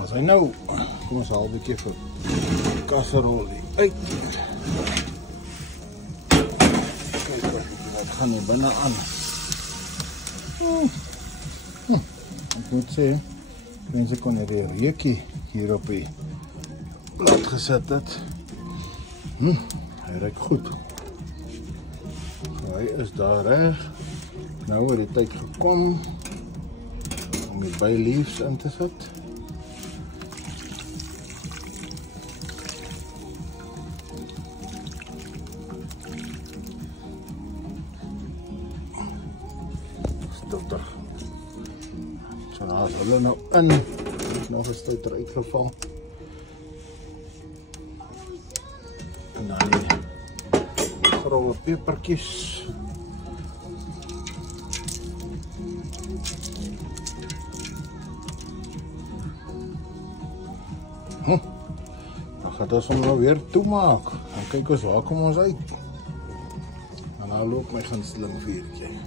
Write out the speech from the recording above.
As hy nou, kom ons haal 'n bietjie vir kasserol uit. Kyk wat gaan hier binne aan. Ek moet sê, mense kon hierdie reukie hier op die blad gesit het. Hy ruik goed. So, hy is daar reg. Nou het die tyd gekom om die bay leaves in te sit. Stofter. So nou is hulle nou in. Nog 'n stuiter uitgeval. En dan die grove pepertjies. Dan gaat ons hom nou weer toemaak. Dan kyk ons waar kom ons uit. En dan loop my gunsteling vuurtjie.